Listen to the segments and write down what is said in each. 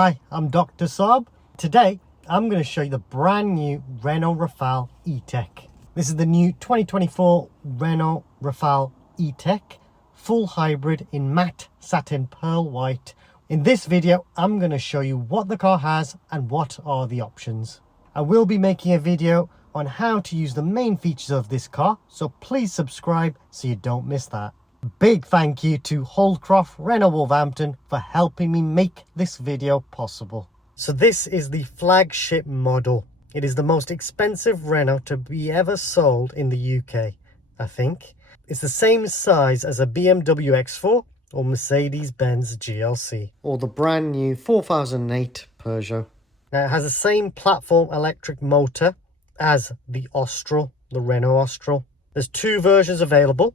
Hi, I'm Dr. Saab. Today, I'm going to show you the brand new Renault Rafale E-Tech. This is the new 2024 Renault Rafale E-Tech, full hybrid in matte satin pearl white. In this video, I'm going to show you what the car has and what are the options. I will be making a video on how to use the main features of this car, so please subscribe so you don't miss that. Big thank you to Holdcroft Renault Wolverhampton for helping me make this video possible. So this is the flagship model. It is the most expensive Renault to be ever sold in the UK, I think. It's the same size as a BMW X4 or Mercedes-Benz GLC or the brand new 4008 Peugeot. Now it has the same platform electric motor as the Austral, the Renault Austral. There's two versions available.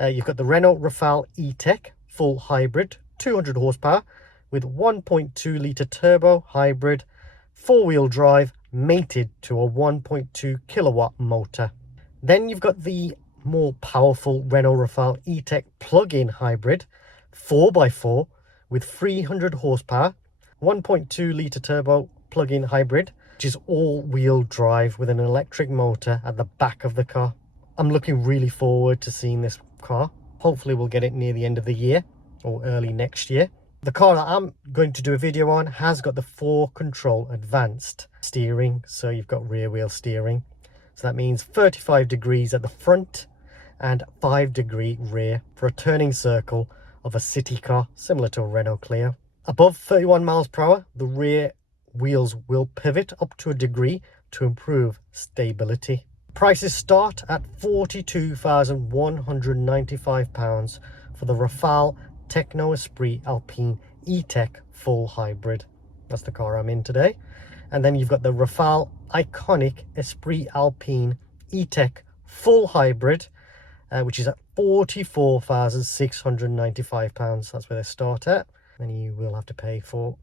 You've got the Renault Rafale E-Tech full hybrid, 200 horsepower with 1.2 litre turbo hybrid, four-wheel drive mated to a 1.2 kilowatt motor. Then you've got the more powerful Renault Rafale E-Tech plug-in hybrid, 4x4 with 300 horsepower, 1.2 litre turbo plug-in hybrid, which is all-wheel drive with an electric motor at the back of the car. I'm looking really forward to seeing this car. Hopefully we'll get it near the end of the year or early next year. The car that I'm going to do a video on has got the 4Control advanced steering, so you've got rear wheel steering. So that means 35 degrees at the front and 5-degree rear for a turning circle of a city car similar to a Renault Clio. Above 31 miles per hour, the rear wheels will pivot up to a degree to improve stability. Prices start at £42,195 for the Rafale Techno Esprit Alpine E-Tech full hybrid. That's the car I'm in today. And then you've got the Rafale Iconic Esprit Alpine E-Tech full hybrid, which is at £44,695. That's where they start at. And you will have to pay for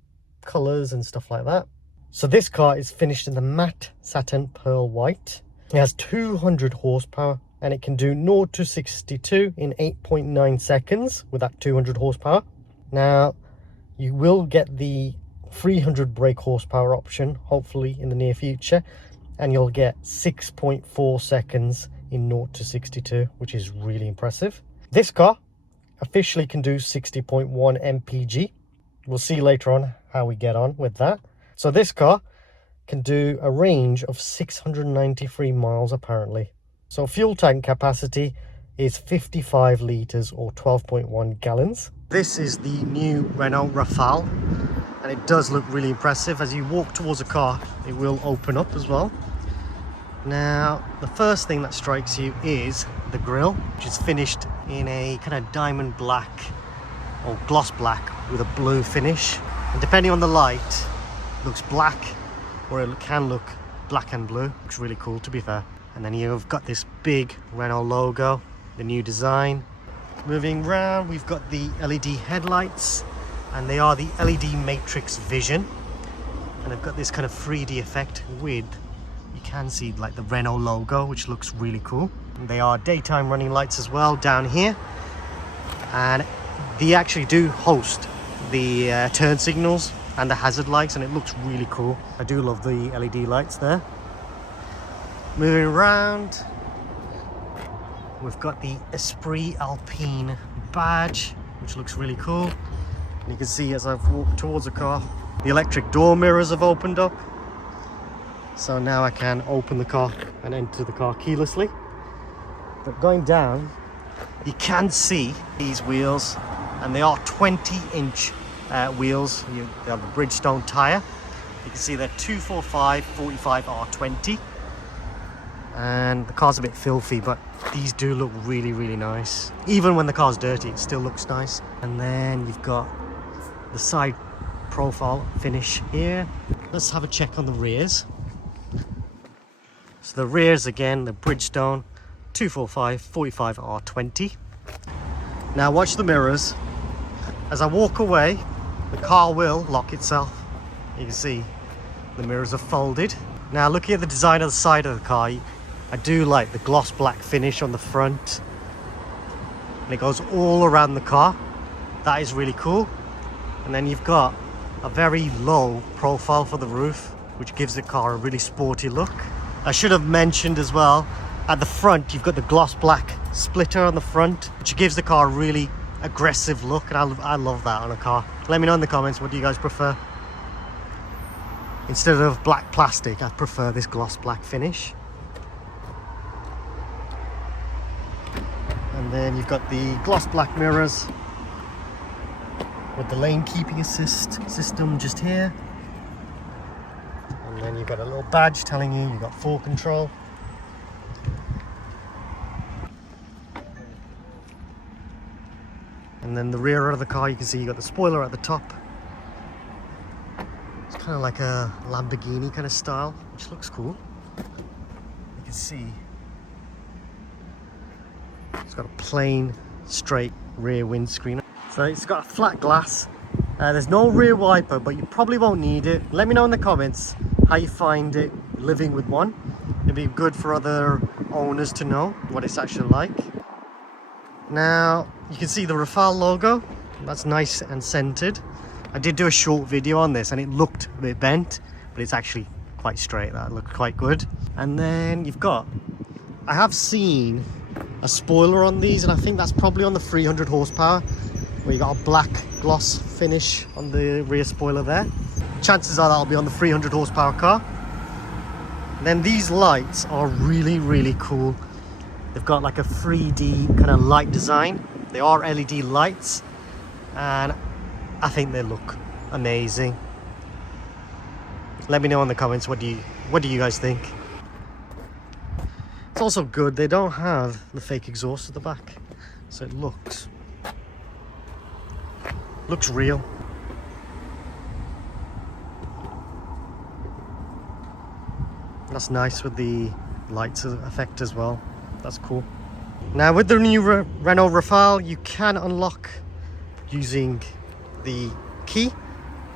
colours and stuff like that. So this car is finished in the matte satin pearl white. It has 200 horsepower and it can do 0 to 62 in 8.9 seconds with that 200 horsepower. Now, you will get the 300 brake horsepower option, hopefully in the near future, and you'll get 6.4 seconds in 0 to 62, which is really impressive. This car officially can do 60.1 mpg. We'll see later on how we get on with that. So this car can do a range of 693 miles apparently. So fuel tank capacity is 55 litres or 12.1 gallons. This is the new Renault Rafale and it does look really impressive. As you walk towards a car, it will open up as well. Now, the first thing that strikes you is the grille, which is finished in a kind of diamond black or gloss black with a blue finish. And depending on the light, it looks black or it can look black and blue. Looks really cool, to be fair. And then you've got this big Renault logo, the new design. Moving around, we've got the LED headlights, and they are the LED Matrix Vision. And they've got this kind of 3D effect with, you can see like the Renault logo, which looks really cool. And they are daytime running lights as well down here. And they actually do host the turn signals and the hazard lights, and it looks really cool. I do love the LED lights there. Moving around, we've got the Esprit Alpine badge, which looks really cool. And you can see as I've walked towards the car, the electric door mirrors have opened up. So now I can open the car and enter the car keylessly. But going down, you can see these wheels, and they are 20-inch wheels. They have a Bridgestone tyre. You can see they're 245 45 R20, and the car's a bit filthy, but these do look really, really nice. Even when the car's dirty, it still looks nice. And then you've got the side profile finish here. Let's have a check on the rears. So the rears, again, the Bridgestone 245 45 R20. Now watch the mirrors. As I walk away, the car will lock itself. You can see the mirrors are folded. Now looking at the design of the side of the car, I do like the gloss black finish on the front. And it goes all around the car. That is really cool. And then you've got a very low profile for the roof, which gives the car a really sporty look. I should have mentioned as well, at the front you've got the gloss black splitter on the front, which gives the car a really aggressive look, and I love that on a car. Let me know in the comments, what do you guys prefer? Instead of black plastic, I prefer this gloss black finish. And then you've got the gloss black mirrors with the lane keeping assist system just here. And then you've got a little badge telling you you've got 4 control. And then the rear of the car, you can see you got the spoiler at the top. It's kind of like a Lamborghini kind of style, which looks cool. You can see it's got a plain, straight rear windscreen. So it's got a flat glass. There's no rear wiper, but you probably won't need it. Let me know in the comments how you find it living with one. It'd be good for other owners to know what it's actually like. Now, you can see the Rafale logo. That's nice and centered. I did do a short video on this and it looked a bit bent, but it's actually quite straight. That looked quite good. And then you've got, I have seen a spoiler on these, and I think that's probably on the 300 horsepower, where you got a black gloss finish on the rear spoiler there. Chances are that'll be on the 300 horsepower car. And then these lights are really, really cool. They've got like a 3D kind of light design. They are LED lights, and I think they look amazing. Let me know in the comments, what do you guys think? It's also good they don't have the fake exhaust at the back, so it looks real. That's nice with the lights effect as well. That's cool. Now with the new Renault Rafale, you can unlock using the key,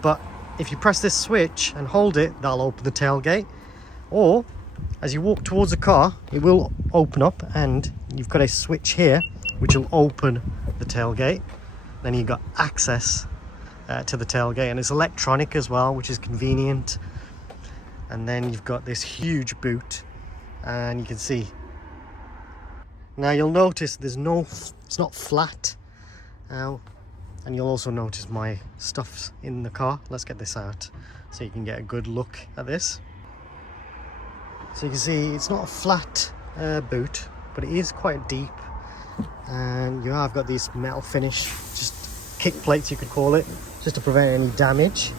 but if you press this switch and hold it, that'll open the tailgate. Or as you walk towards the car, it will open up, and you've got a switch here which will open the tailgate. Then you've got access to the tailgate, and it's electronic as well, which is convenient. And then you've got this huge boot, and you can see. Now you'll notice it's not flat now, and you'll also notice my stuff's in the car. Let's get this out so you can get a good look at this. So you can see it's not a flat boot, but it is quite deep, and you have got this metal finish, just kick plates you could call it, just to prevent any damage.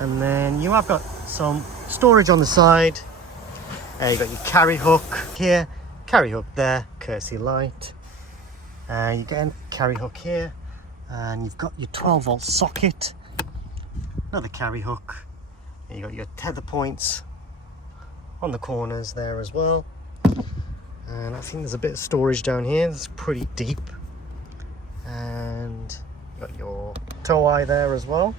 And then you have got some storage on the side. You've got your carry hook here, carry hook there, courtesy light. You get a carry hook here, and you've got your 12-volt socket, another carry hook, and you've got your tether points on the corners there as well. And I think there's a bit of storage down here. It's pretty deep. And you've got your tow eye there as well.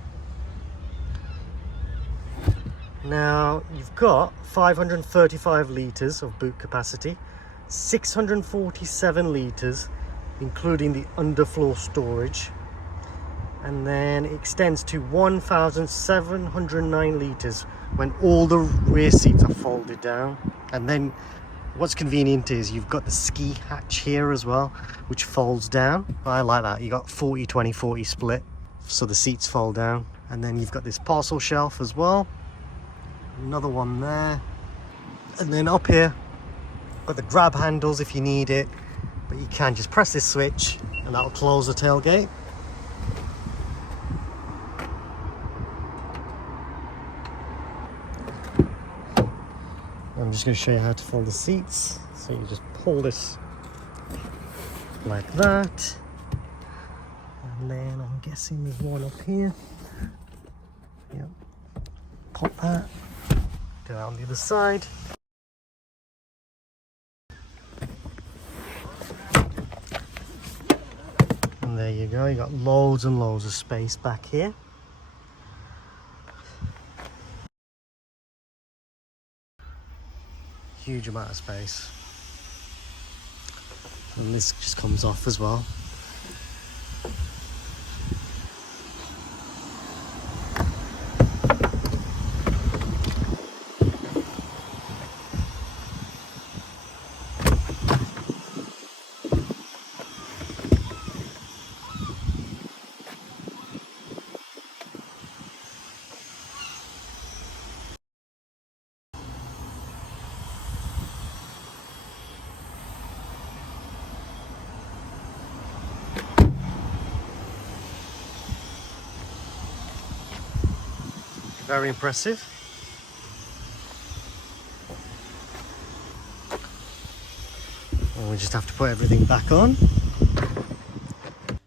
Now you've got 535 litres of boot capacity, 647 litres including the underfloor storage, and then it extends to 1,709 litres when all the rear seats are folded down. And then what's convenient is you've got the ski hatch here as well, which folds down. I like that. You got 40-20-40 split, so the seats fold down. And then you've got this parcel shelf as well, another one there. And then up here got the grab handles if you need it, but you can just press this switch and that'll close the tailgate. I'm just going to show you how to fold the seats. So you just pull this like that, and then I'm guessing there's one up here. Yep. Pop that, do that on the other side. And there you go, you got loads and loads of space back here. Huge amount of space. And this just comes off as well. Very impressive. And we just have to put everything back on.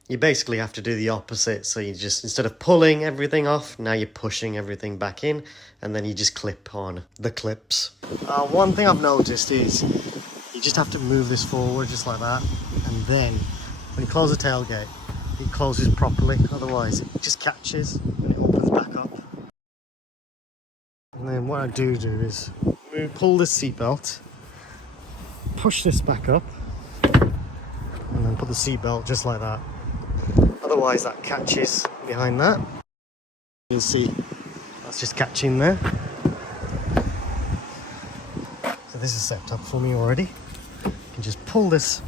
You basically have to do the opposite. So you just, instead of pulling everything off, now you're pushing everything back in, and then you just clip on the clips. One thing I've noticed is you just have to move this forward just like that, and then when you close the tailgate, it closes properly, otherwise it just catches and it opens back up. And then what I do is pull this seat belt, push this back up, and then put the seat belt just like that. Otherwise that catches behind that. You'll see that's just catching there. So this is set up for me already. You can just pull this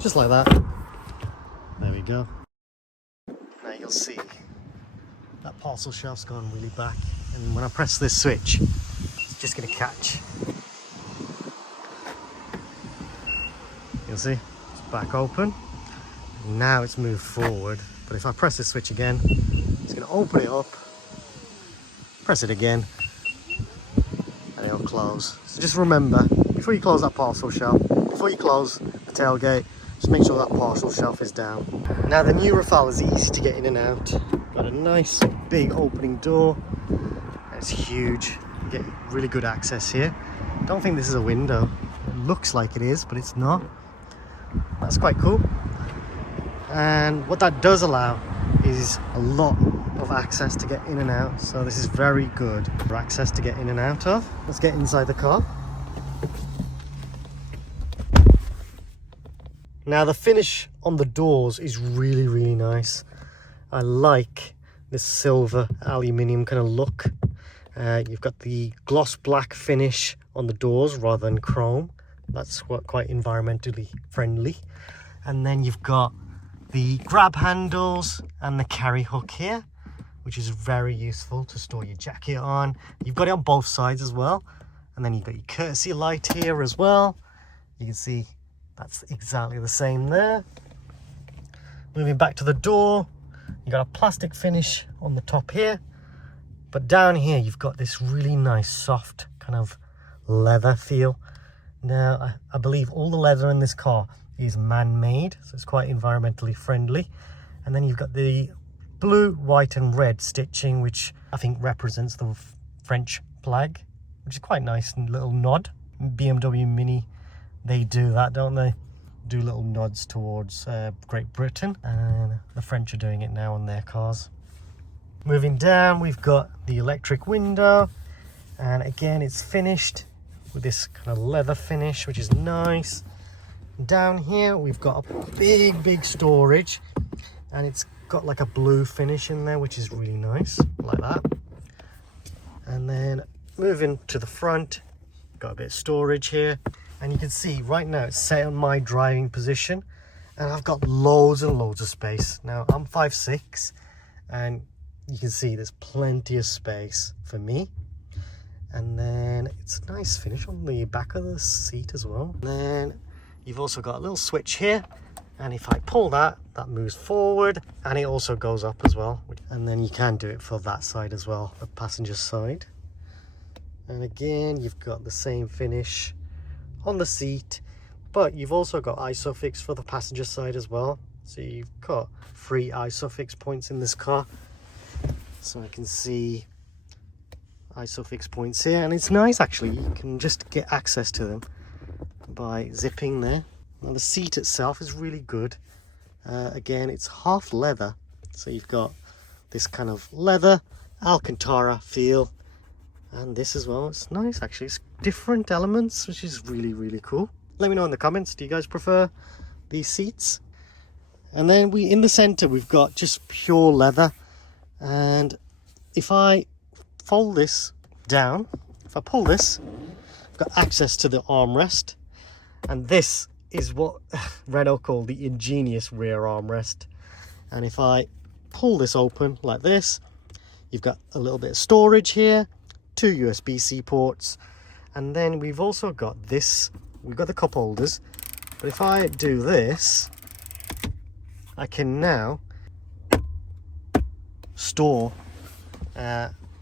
just like that. There we go. Now you'll see that parcel shelf's gone really back, and when I press this switch, it's just going to catch. You'll see it's back open. Now it's moved forward, but if I press this switch again, it's going to open it up, press it again, and it'll close. So just remember, before you close that parcel shelf, before you close the tailgate, just make sure that parcel shelf is down. Now the new Rafale is easy to get in and out. Got a nice big opening door. It's huge. You get really good access here. Don't think this is a window. It looks like it is, but it's not. That's quite cool. And what that does allow is a lot of access to get in and out. So this is very good for access to get in and out of. Let's get inside the car. Now the finish on the doors is really, really nice. I like this silver aluminium kind of look. You've got the gloss black finish on the doors rather than chrome. That's quite environmentally friendly. And then you've got the grab handles and the carry hook here, which is very useful to store your jacket on. You've got it on both sides as well. And then you've got your courtesy light here as well. You can see that's exactly the same there. Moving back to the door, you got a plastic finish on the top here, but down here you've got this really nice soft kind of leather feel. Now I believe all the leather in this car is man-made, so it's quite environmentally friendly. And then you've got the blue, white and red stitching, which I think represents the French flag, which is quite nice and little nod. BMW Mini, they do that, don't they? Do little nods towards Great Britain, and the French are doing it now on their cars. Moving down, we've got the electric window, and again it's finished with this kind of leather finish, which is nice. Down here we've got a big storage, and it's got like a blue finish in there, which is really nice, like that. And then moving to the front, got a bit of storage here, and you can see right now it's set on my driving position, and I've got loads and loads of space. Now I'm 5'6", and you can see there's plenty of space for me. And then it's a nice finish on the back of the seat as well. And then you've also got a little switch here, and if I pull that, that moves forward, and it also goes up as well. And then you can do it for that side as well, the passenger side. And again, you've got the same finish on the seat, but you've also got ISOFIX for the passenger side as well. So you've got 3 ISOFIX points in this car. So I can see ISOFIX points here, and it's nice actually. You can just get access to them by zipping there. Now the seat itself is really good. Again, it's half leather, so you've got this kind of leather Alcantara feel, and this as well. It's nice actually. It's different elements, which is really cool. Let me know in the comments, do you guys prefer these seats? And then in the center we've got just pure leather, and if I fold this down, if I pull this, I've got access to the armrest, and this is what Renault called the ingenious rear armrest. And if I pull this open like this, you've got a little bit of storage here, 2 USB-C ports, and then we've also got this, we've got the cup holders. But if I do this, I can now store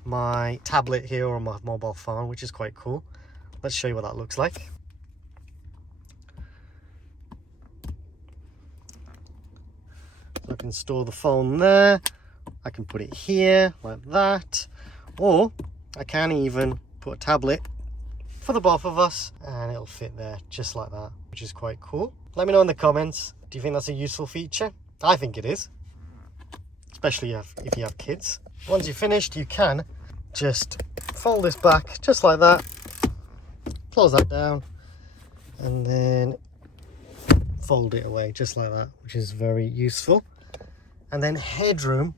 my tablet here or my mobile phone, which is quite cool. Let's show you what that looks like. So I can store the phone there. I can put it here like that, or I can even put a tablet for the both of us and it'll fit there just like that, which is quite cool. Let me know in the comments, do you think that's a useful feature? I think it is, especially if you have kids. Once you're finished, you can just fold this back just like that, close that down, and then fold it away just like that, which is very useful. And then headroom,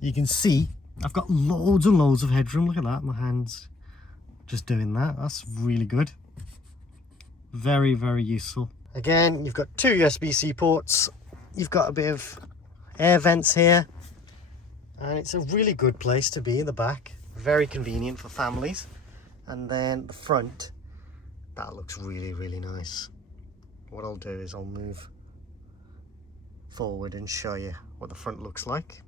you can see I've got loads and loads of headroom. Look at that, my hands just doing that. That's really good. Very, very useful. Again, you've got two USB-C ports. You've got a bit of air vents here, and it's a really good place to be in the back. Very convenient for families. And then the front, that looks really, really nice. What I'll do is I'll move forward and show you what the front looks like.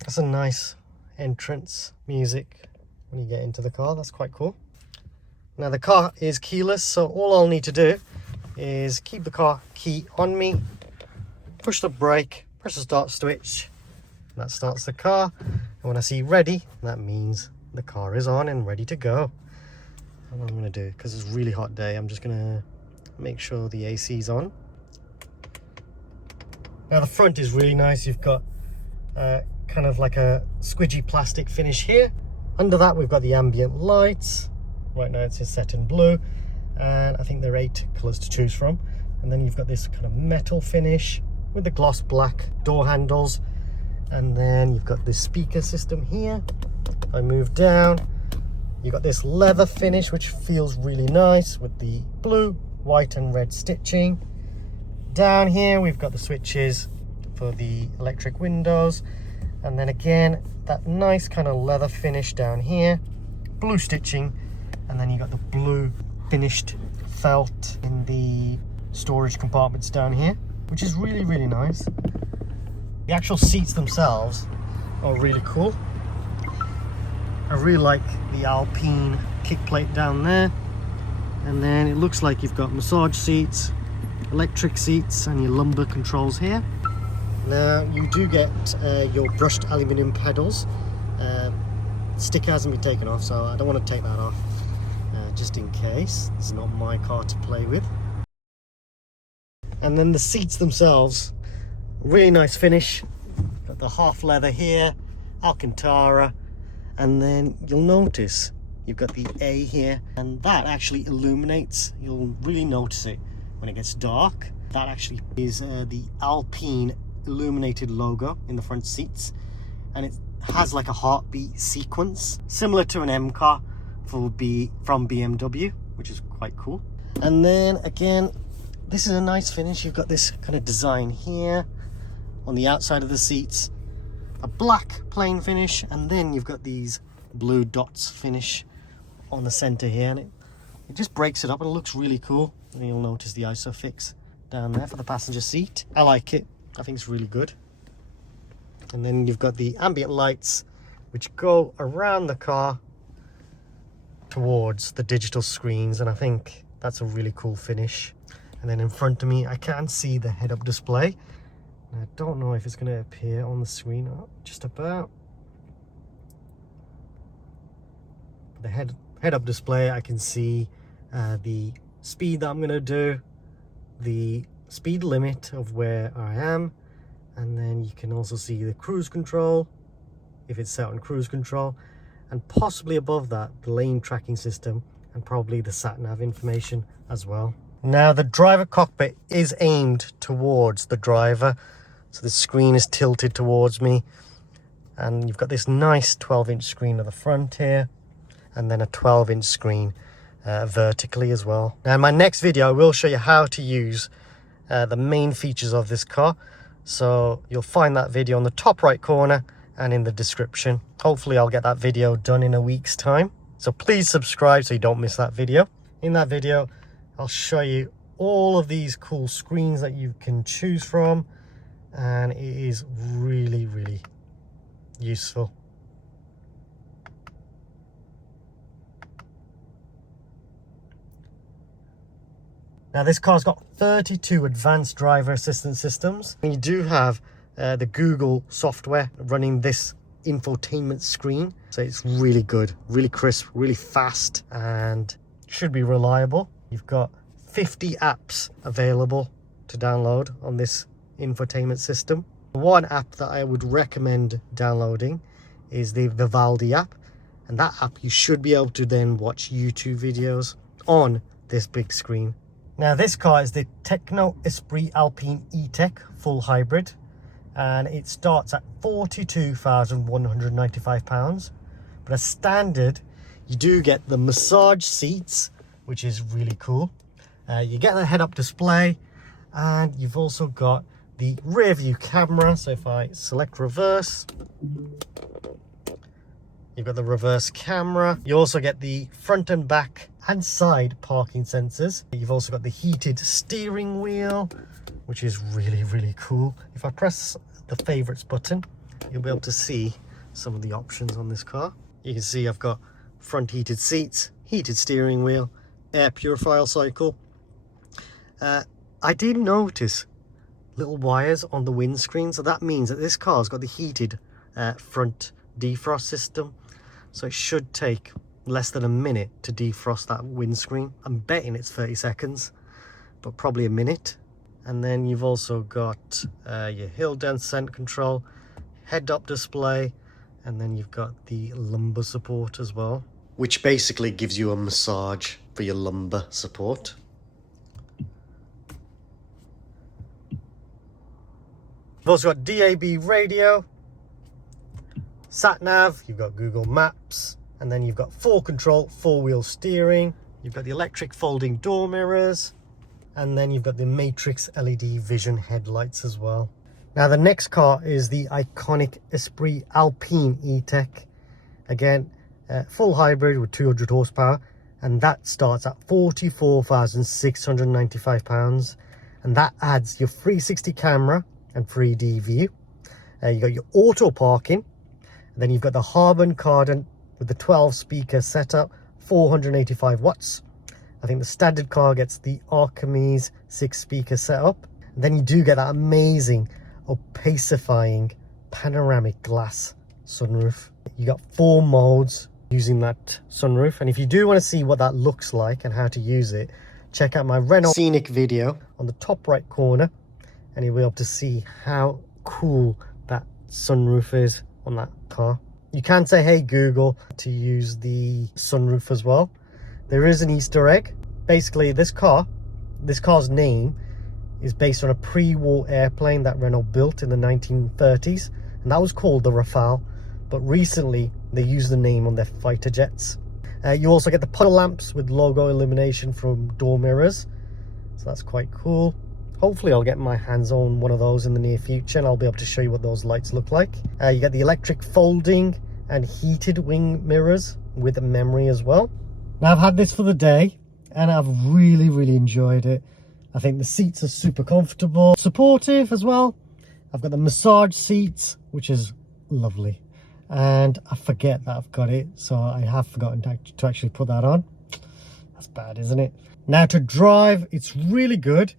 That's a nice entrance music when you get into the car. That's quite cool. Now the car is keyless, so all I'll need to do is keep the car key on me, push the brake, press the start switch, and that starts the car. And when I see ready, that means the car is on and ready to go. And what I'm going to do, because it's a really hot day, I'm just going to make sure the AC is on. Now the front is really nice. You've got kind of like a squidgy plastic finish here. Under that we've got the ambient lights. Right now it's in satin blue, and I think there are 8 colours to choose from. And then you've got this kind of metal finish with the gloss black door handles, and then you've got this speaker system here. If I move down, you've got this leather finish which feels really nice with the blue, white and red stitching. Down here we've got the switches for the electric windows, and then again that nice kind of leather finish down here, blue stitching, and then you got the blue finished felt in the storage compartments down here, which is really, really nice. The actual seats themselves are really cool. I really like the Alpine kick plate down there, and then it looks like you've got massage seats, electric seats, and your lumbar controls here. Now you do get your brushed aluminium pedals. Sticker hasn't been taken off, so I don't want to take that off just in case. It's not my car to play with. And then the seats themselves, really nice finish. Got the half leather here, Alcantara, and then you'll notice you've got the A here, and that actually illuminates. You'll really notice it when it gets dark. That actually is the Alpine illuminated logo in the front seats, and it has like a heartbeat sequence similar to an M car from BMW, which is quite cool. And then again, this is a nice finish. You've got this kind of design here on the outside of the seats, a black plain finish, and then you've got these blue dots finish on the center here, and it just breaks it up and it looks really cool. And you'll notice the ISOFIX down there for the passenger seat. I like it. I think it's really good. And then you've got the ambient lights which go around the car towards the digital screens, and I think that's a really cool finish. And then in front of me I can see the head-up display. And I don't know if it's going to appear on the screen. Oh, just about. The head-up display, I can see the speed that I'm going to do, the speed limit of where I am, and then you can also see the cruise control if it's set on cruise control, and possibly above that the lane tracking system and probably the sat nav information as well. Now the driver cockpit is aimed towards the driver, so the screen is tilted towards me, and you've got this nice 12-inch screen at the front here, and then a 12-inch screen vertically as well. Now in my next video I will show you how to use the main features of this car, so you'll find that video on the top right corner, and in the description. Hopefully I'll get that video done in a week's time. So please subscribe so you don't miss that video. In that video, I'll show you all of these cool screens that you can choose from, and it is really, really useful. Now this car's got 32 advanced driver assistance systems. You do have the Google software running this infotainment screen. So it's really good, really crisp, really fast, and should be reliable. You've got 50 apps available to download on this infotainment system. One app that I would recommend downloading is the Vivaldi app. And that app, you should be able to then watch YouTube videos on this big screen. Now this car is the Techno Esprit Alpine E-Tech full hybrid, and it starts at £42,195. But as standard, you do get the massage seats, which is really cool. You get the head-up display, and you've also got the rear view camera. So if I select reverse, you've got the reverse camera. You also get the front and back and side parking sensors. You've also got the heated steering wheel, which is really, really cool. If I press the favorites button, you'll be able to see some of the options on this car. You can see I've got front heated seats, heated steering wheel, air purifier cycle. I did notice little wires on the windscreen, so that means that this car's got the heated front defrost system. So it should take less than a minute to defrost that windscreen. I'm betting it's 30 seconds, but probably a minute. And then you've also got your hill descent control, head-up display, and then you've got the lumbar support as well, which basically gives you a massage for your lumbar support. You've also got DAB radio, sat nav, you've got Google Maps, and then you've got 4Control, 4-wheel steering. You've got the electric folding door mirrors, and then you've got the Matrix LED vision headlights as well. Now the next car is the iconic Esprit Alpine E-Tech. Again, full hybrid with 200 horsepower, and that starts at £44,695, and that adds your 360 camera and 3D view. You got your auto parking, and then you've got the Harman Kardon with the 12 speaker setup, 485 watts. I think the standard car gets the Archimedes 6 speaker setup. And then you do get that amazing opacifying panoramic glass sunroof. You got 4 modes using that sunroof, and if you do want to see what that looks like and how to use it, check out my Renault Scenic video on the top right corner, and you'll be able to see how cool that sunroof is on that car. You can say, hey Google, to use the sunroof as well. There is an Easter egg. Basically, this car's name is based on a pre-war airplane that Renault built in the 1930s, and that was called the Rafale. But recently, they used the name on their fighter jets. You also get the puddle lamps with logo illumination from door mirrors, so that's quite cool. Hopefully I'll get my hands on one of those in the near future, and I'll be able to show you what those lights look like. You get the electric folding and heated wing mirrors with a memory as well. Now I've had this for the day, and I've really, really enjoyed it. I think the seats are super comfortable, supportive as well. I've got the massage seats, which is lovely. And I forget that I've got it, so I have forgotten to actually put that on. That's bad, isn't it? Now to drive, it's really good.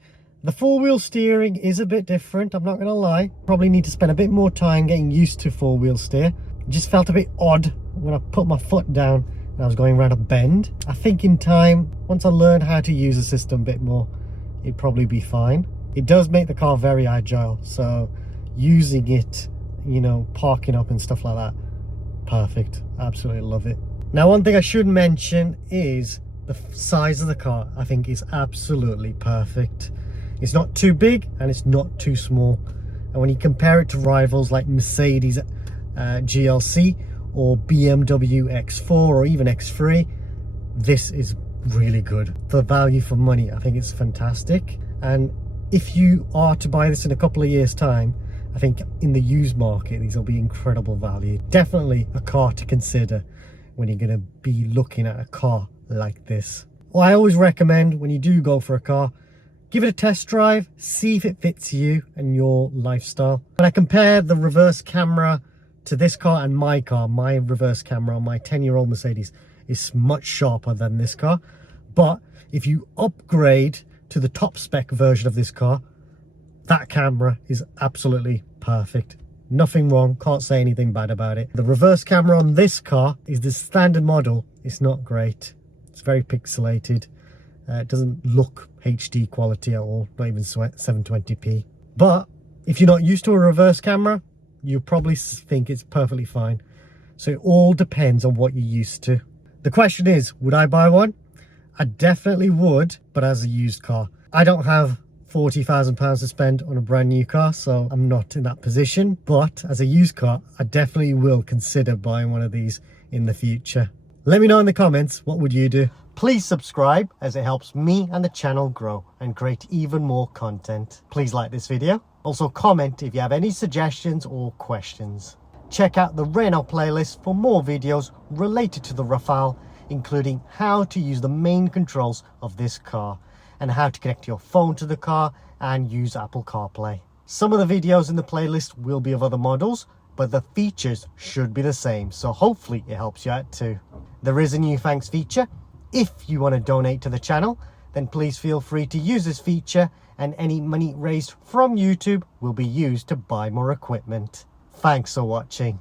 The 4-wheel steering is a bit different, I'm not going to lie. Probably need to spend a bit more time getting used to 4-wheel steer. It just felt a bit odd when I put my foot down and I was going around a bend. I think in time, once I learn how to use the system a bit more, it'd probably be fine. It does make the car very agile, so using it, you know, parking up and stuff like that, perfect. Absolutely love it. Now one thing I should mention is the size of the car. I think is absolutely perfect. It's not too big and it's not too small, and when you compare it to rivals like Mercedes GLC or BMW X4 or even X3, this is really good for value for money. I think it's fantastic, and if you are to buy this in a couple of years time I think in the used market, these will be incredible value. Definitely a car to consider when you're going to be looking at a car like this. Well, I always recommend when you do go for a car, give it a test drive, see if it fits you and your lifestyle. When I compare the reverse camera to this car and my car, my reverse camera on my 10-year-old Mercedes is much sharper than this car. But if you upgrade to the top spec version of this car, that camera is absolutely perfect. Nothing wrong, can't say anything bad about it. The reverse camera on this car is the standard model. It's not great. It's very pixelated. It doesn't look HD quality at all, not even 720p. But if you're not used to a reverse camera, you probably think it's perfectly fine. So it all depends on what you're used to. The question is, would I buy one? I definitely would, but as a used car. I don't have £40,000 to spend on a brand new car, so I'm not in that position. But as a used car, I definitely will consider buying one of these in the future. Let me know in the comments, what would you do? Please subscribe, as it helps me and the channel grow and create even more content. Please like this video. Also comment if you have any suggestions or questions. Check out the Renault playlist for more videos related to the Rafale, including how to use the main controls of this car and how to connect your phone to the car and use Apple CarPlay. Some of the videos in the playlist will be of other models, but the features should be the same, so hopefully it helps you out too. There is a new thanks feature. If you want to donate to the channel, then please feel free to use this feature, and any money raised from YouTube will be used to buy more equipment. Thanks for watching.